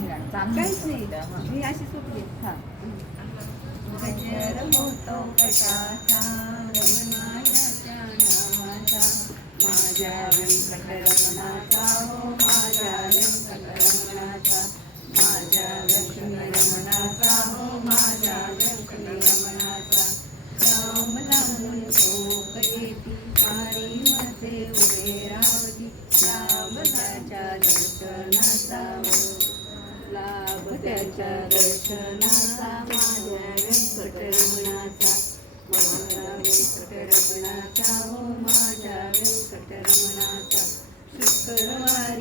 नाही काहीच नाही मी अशी चुकली गजर होतो कशाचा रमणाच्या नावाचा माझ्या व्यंकटरमणाचा हो माझ्या व्यंकटरमणाचा माझ्या व्यंकटरमणाचा हो माझ्या राम. उभे रावती दर्शनाचा त्याच्या दर्शनाचा माझ्या व्यंकटरमणाचा. माझ्या व्यंकटरमणाचा हो माझ्या व्यंकटरमणाचा. शुक्रवार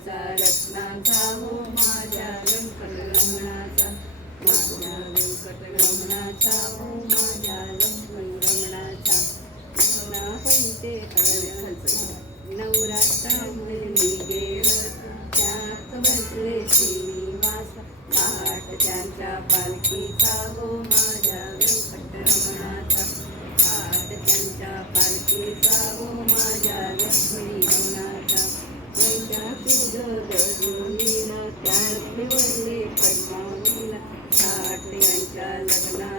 मुकुट त्यांचा रत्नांचा हो माझ्या व्यंकटरमणाचा. माझ्या व्यंकटरमणाचा हो माझ्या लक्ष्मणरमणाचा नाना पैसे नवरात्रा मुली गेलं. त्यात बसले श्रीनिवास. आठ त्यांच्या पालखीचा हो माझ्या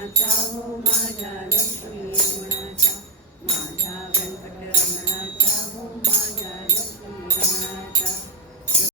माझा हो माझ्या लक्ष्मी गुणाचा. माझ्या